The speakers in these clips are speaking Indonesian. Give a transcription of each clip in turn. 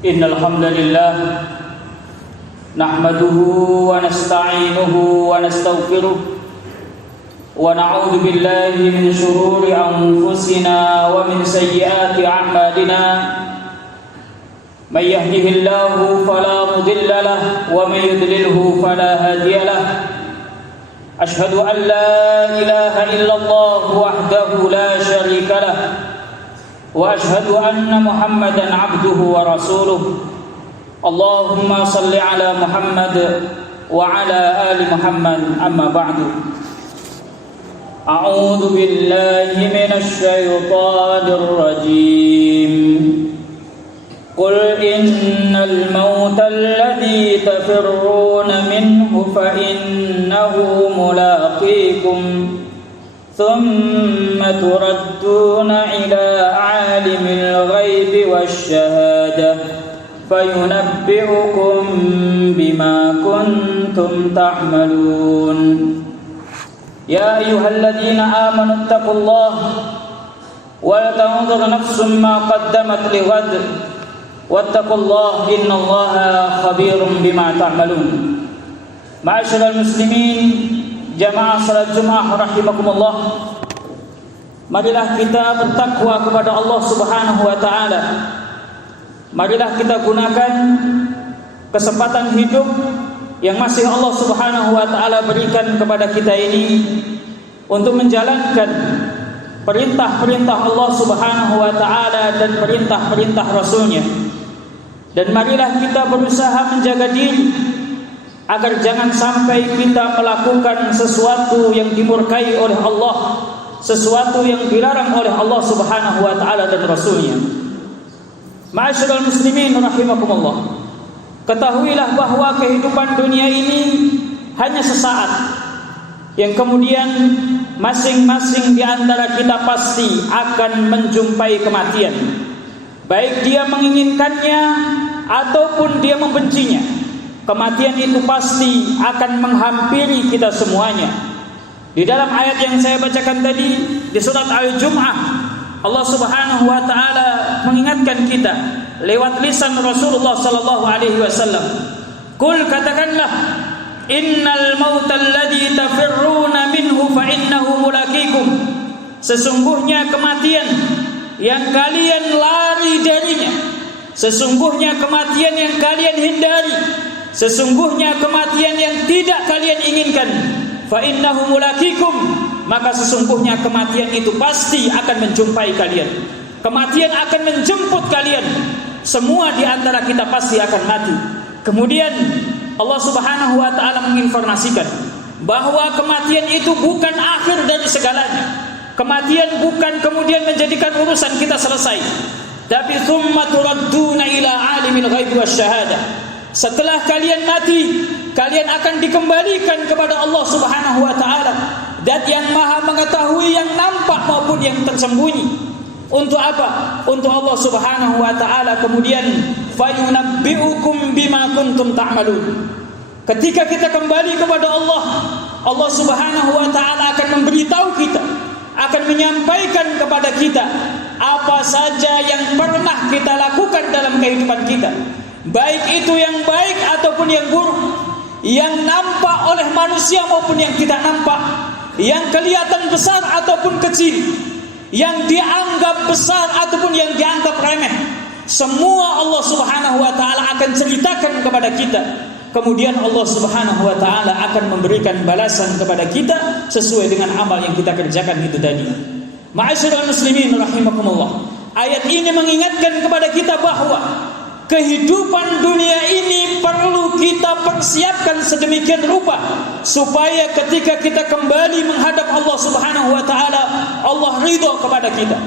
Innal hamdalillah nahmaduhu wa nasta'inuhu wa nastaghfiruh wa na'udzu billahi min shururi anfusina wa min sayyiati a'malina. May yahdihillahu fala mudilla lahu wa may yudlilhu fala hadiya lahu. Ashhadu an la ilaha illallah wahdahu la syarika lahu wa ashhadu anna Muhammadan abduhu wa rasuluh. Allahumma salli ala Muhammad wa ala ali Muhammad, amma ba'du. A'udzu billahi minasy syaithanir rajim. Qul innal mauta alladzi tafirruna minhu fa innahu mulaqikum ثم تردون إلى عالم الغيب والشهادة فينبئكم بما كنتم تعملون. يا أيها الذين آمنوا اتقوا الله ولتنظر نفس ما قدمت لغد واتقوا الله إن الله خبير بما تعملون. معاشر المسلمين, jamaah salat Jumat rahimakumullah, marilah kita bertakwa kepada Allah Subhanahu wa taala. Marilah kita gunakan kesempatan hidup yang masih Allah Subhanahu wa taala berikan kepada kita ini untuk menjalankan perintah-perintah Allah Subhanahu wa taala dan perintah-perintah Rasul-Nya. Dan marilah kita berusaha menjaga diri agar jangan sampai kita melakukan sesuatu yang dimurkai oleh Allah, sesuatu yang dilarang oleh Allah Subhanahu wa taala dan Rasul-Nya. Ma'asyiral muslimin rahimakumullah, ketahuilah bahwa kehidupan dunia ini hanya sesaat, yang kemudian masing-masing di antara kita pasti akan menjumpai kematian, baik dia menginginkannya ataupun dia membencinya. Kematian itu pasti akan menghampiri kita semuanya. Di dalam ayat yang saya bacakan tadi di surat Al-Jum'ah, Allah Subhanahu wa taala mengingatkan kita lewat lisan Rasulullah sallallahu alaihi wasallam. Qul, katakanlah, innal mauta alladzi tafirruna minhu fa innahu mulaqikum. Sesungguhnya kematian yang kalian lari darinya, sesungguhnya kematian yang kalian hindari, sesungguhnya kematian yang tidak kalian inginkan, fa innahu mulaqikum, maka sesungguhnya kematian itu pasti akan menjumpai kalian. Kematian akan menjemput kalian. Semua di antara kita pasti akan mati. Kemudian Allah Subhanahu wa taala menginformasikan bahwa kematian itu bukan akhir dari segalanya. Kematian bukan kemudian menjadikan urusan kita selesai, tapi tsumma turadduna ila alimil ghaibi wasyahadah. Setelah kalian mati, kalian akan dikembalikan kepada Allah Subhanahu wa taala, Dat yang Maha mengetahui yang nampak maupun yang tersembunyi. Untuk apa? Untuk Allah Subhanahu wa taala kemudian fayunabbi'ukum bima kuntum ta'malun. Ketika kita kembali kepada Allah, Allah Subhanahu wa taala akan memberitahu kita, akan menyampaikan kepada kita apa saja yang pernah kita lakukan dalam kehidupan kita, baik itu yang baik ataupun yang buruk, yang nampak oleh manusia maupun yang tidak nampak, yang kelihatan besar ataupun kecil, yang dianggap besar ataupun yang dianggap remeh. Semua Allah Subhanahu wa taala akan ceritakan kepada kita. Kemudian Allah Subhanahu wa taala akan memberikan balasan kepada kita sesuai dengan amal yang kita kerjakan itu tadi. Ma'asyiral muslimin rahimakumullah, ayat ini mengingatkan kepada kita bahwa kehidupan dunia ini perlu kita persiapkan sedemikian rupa supaya ketika kita kembali menghadap Allah Subhanahu wa taala, Allah ridho kepada kita.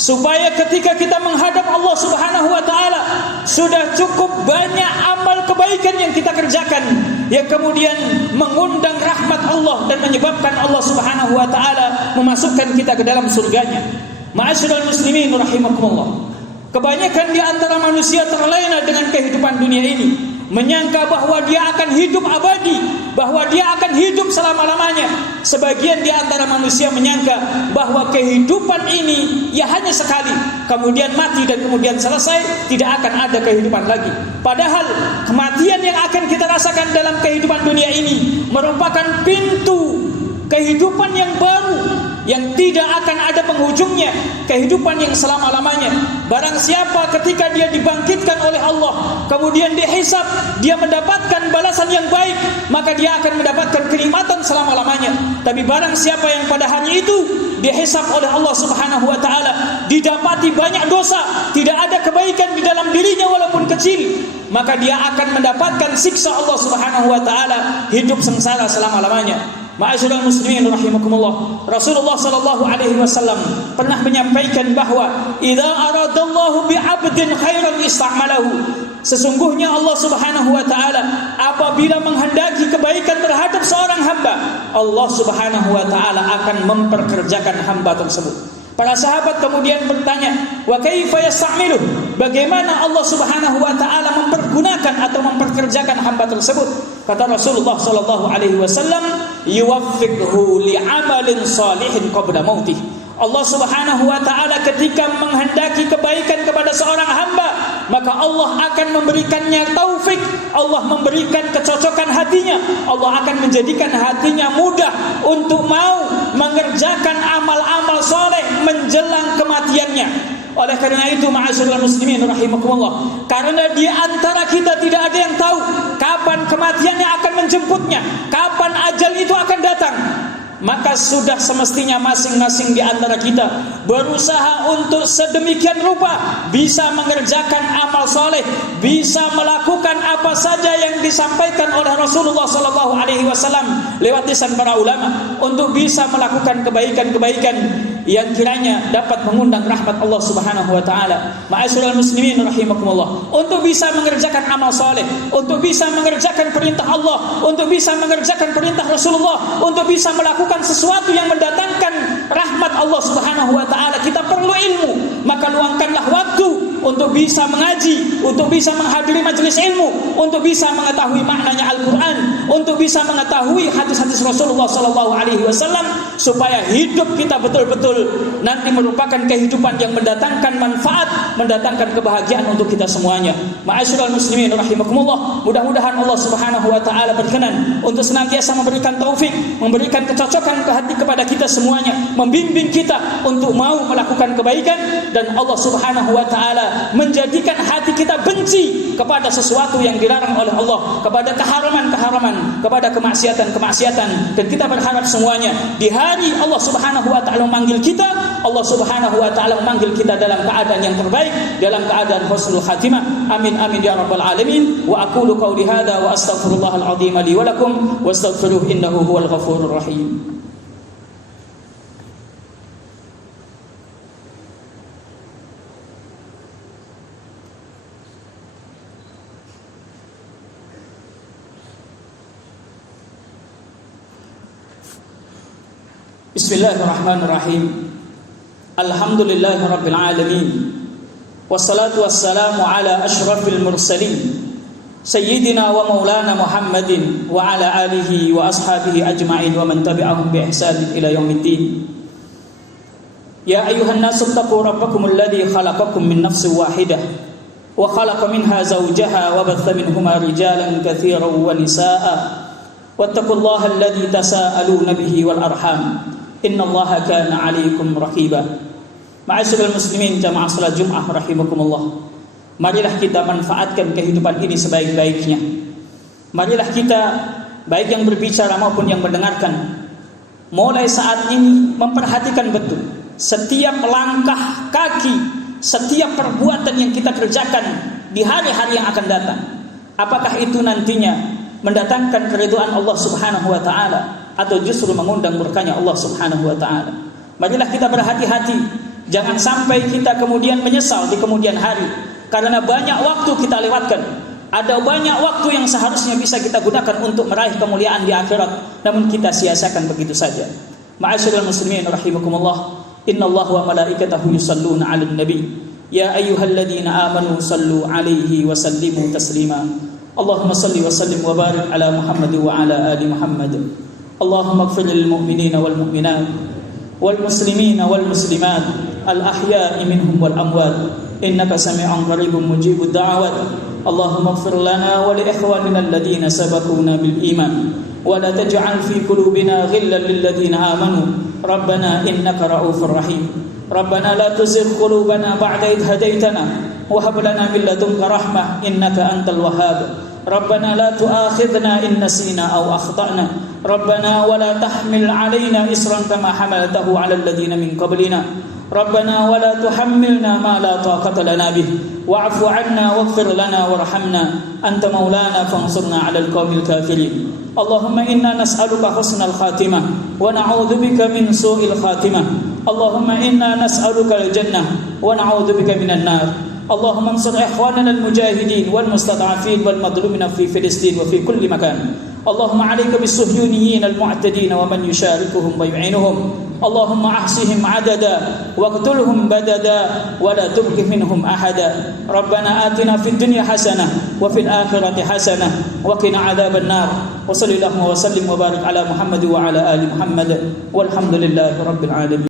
Supaya ketika kita menghadap Allah Subhanahu wa taala, sudah cukup banyak amal kebaikan yang kita kerjakan yang kemudian mengundang rahmat Allah dan menyebabkan Allah Subhanahu wa taala memasukkan kita ke dalam surganya. Ma'asyiral muslimin rahimakumullah, kebanyakan di antara manusia terlena dengan kehidupan dunia ini. menyangka bahwa dia akan hidup abadi, bahwa dia akan hidup selama-lamanya. Sebagian di antara manusia menyangka bahwa kehidupan ini ya hanya sekali, kemudian mati dan kemudian selesai, tidak akan ada kehidupan lagi. Padahal kematian yang akan kita rasakan dalam kehidupan dunia ini merupakan pintu kehidupan yang baru, yang tidak akan ada penghujungnya, kehidupan yang selama-lamanya. Barang siapa ketika dia dibangkitkan oleh Allah, kemudian dihisab, dia mendapatkan balasan yang baik, maka dia akan mendapatkan kenikmatan selama-lamanya. Tapi barang siapa yang pada hari itu dihisab oleh Allah Subhanahu wa taala, didapati banyak dosa, tidak ada kebaikan di dalam dirinya walaupun kecil, maka dia akan mendapatkan siksa Allah Subhanahu wa taala, hidup sengsara selama-lamanya. Ma'asyiral muslimin rahimakumullah, Rasulullah sallallahu alaihi wasallam pernah menyampaikan bahwa idza aradallahu bi'abdin khairan ista'malahu. Sesungguhnya Allah Subhanahu wa taala apabila menghendaki kebaikan terhadap seorang hamba, Allah Subhanahu wa taala akan memperkerjakan hamba tersebut. Para sahabat kemudian bertanya, wa kaifa yasta'miluh? Bagaimana Allah Subhanahu wa taala mempergunakan atau memperkerjakan hamba tersebut? Kata Rasulullah sallallahu alaihi wasallam, yuwaffiqhu li'amalin salihin qabla mautih. Allah Subhanahu wa taala ketika menghendaki kebaikan kepada seorang hamba, maka Allah akan memberikannya taufik, Allah memberikan kecocokan hatinya, Allah akan menjadikan hatinya mudah untuk mau mengerjakan amal-amal soleh menjelang kematiannya. Oleh karena itu, ma'asyiral muslimin rahimakumullah, karena di antara kita tidak ada yang tahu kapan kematiannya akan menjemputnya, kapan ajal itu akan datang, maka sudah semestinya masing-masing di antara kita berusaha untuk sedemikian rupa bisa mengerjakan amal soleh, bisa melakukan apa saja yang disampaikan oleh Rasulullah sallallahu alaihi wasallam lewat lisan para ulama, untuk bisa melakukan kebaikan-kebaikan yang kiranya dapat mengundang rahmat Allah Subhanahu wa taala. Ma'asyiral muslimin rahimakumullah, untuk bisa mengerjakan amal soleh, untuk bisa mengerjakan perintah Allah, untuk bisa mengerjakan perintah Rasulullah, untuk bisa melakukan sesuatu yang mendatangkan rahmat Allah Subhanahu wa taala, kita perlu ilmu. Maka luangkanlah waktu untuk bisa mengaji, untuk bisa menghadiri majelis ilmu, untuk bisa mengetahui maknanya Al-Qur'an, untuk bisa mengetahui hadis-hadis Rasulullah sallallahu alaihi wasallam, supaya hidup kita betul-betul nanti merupakan kehidupan yang mendatangkan manfaat, mendatangkan kebahagiaan untuk kita semuanya. Ma'asyiral muslimin rahimakumullah, mudah-mudahan Allah Subhanahu wa taala berkenan untuk senantiasa memberikan taufik, memberikan kecocokan ke hati kepada kita semuanya, membimbing kita untuk mau melakukan kebaikan, dan Allah Subhanahu wa taala menjadikan hati kita benci kepada sesuatu yang dilarang oleh Allah, kepada keharaman-keharaman, kepada kemaksiatan-kemaksiatan. Dan kita berharap semuanya di hari Allah Subhanahu wa taala memanggil kita, Allah Subhanahu wa taala memanggil kita dalam keadaan yang terbaik, dalam keadaan husnul khatimah. Amin amin ya rabbal alamin. Wa aqulu qauli hadza wa astaghfirullahal azim li wa lakum wastaghfiruhu innahu huwal ghafurur rahim. Bismillahirrahmanirrahim. Alhamdulillahirabbil alamin. Wassalatu wassalamu ala asyrafil mursalin sayyidina wa maulana Muhammadin wa ala alihi wa ashabihi ajma'in wa man tabi'ahum bi ihsanin ila yaumiddin. Ya ayyuhan nasu taqu rabbakumul ladzi khalaqakum min nafsin wahidah wa khalaqa minha zawjaha wa batha minhuma rijalan katsiran wa nisaa'a wattaqullaha alladzi tasaaluna bihi wal arham innallaha kana 'alaikum raqiba. Ma'asyiral muslimin jamaah salat Jumat rahimakumullah, marilah kita manfaatkan kehidupan ini sebaik-baiknya. Marilah kita, baik yang berbicara maupun yang mendengarkan, mulai saat ini memperhatikan betul setiap langkah kaki, setiap perbuatan yang kita kerjakan di hari-hari yang akan datang. Apakah itu nantinya mendatangkan keridhaan Allah Subhanahu wa taala atau justru mengundang murkanya Allah Subhanahu wa taala? Marilah kita berhati-hati, jangan sampai kita kemudian menyesal di kemudian hari, karena banyak waktu kita lewatkan. Ada banyak waktu yang seharusnya bisa kita gunakan untuk meraih kemuliaan di akhirat, namun kita sia-siakan begitu saja. Ma'asyiral muslimin rahimakumullah, innallaha wa malaikatahu yusalluna 'alan nabi ya ayyuhalladzina amanu sallu 'alaihi wa sallimu taslima. Allahumma salli wa sallim wa barik ala Muhammad wa ala ali Muhammad. Allahumma ighfir lil mu'minina wal mu'minat wal muslimina wal muslimat al ahya'i minhum wal amwat innaka sami'un qaribun mujibud da'awat. Allahumma ighfir lana wa li ikhwanina alladhina sabaquna bil iman wa la taj'al fi qulubina ghillan lil ladzina amanu rabbana innaka ra'ufur rahim. Rabbana la tuzigh qulubana ba'da idh hadaytana wa hab lana min ladunka rahmah innaka antal wahhab. Rabbana la tu'akhidhna in nasina aw akhtana. Rabbana wa la tahmil 'alaina isran kama hamaltahu 'alal ladzina min qablina. Rabbana wa la tuhammilna ma la taqata lana bih wa'fu 'anna waghfir lana warhamna anta maulana fansurna 'alal qaumil kafirin. Allahumma inna nas'aluka husnal khatimah wa na'udzu bika min su'il khatimah. Allahumma inna nas'aluka al-jannah wa na'udzu bika minan nar. Allahumma ansur ikhwanana al-mujahidin wal mustad'afin wal madlumina fi Filistin wa fi kulli makan. Allahumma 'alaika bis-suhyuniyin al-mu'tadin wa man yusharikuhum wa yu'inuhum. Allahumma ahsihim 'adada waqtulhum badada wa la tubqi minhum ahada. Rabbana atina fid dunya hasanah wa fil akhirati hasanah wa qina 'adzaban nar. Wa sallallahu wa sallim wa barik ala Muhammad wa ala ali Muhammad walhamdulillahi rabbil alamin.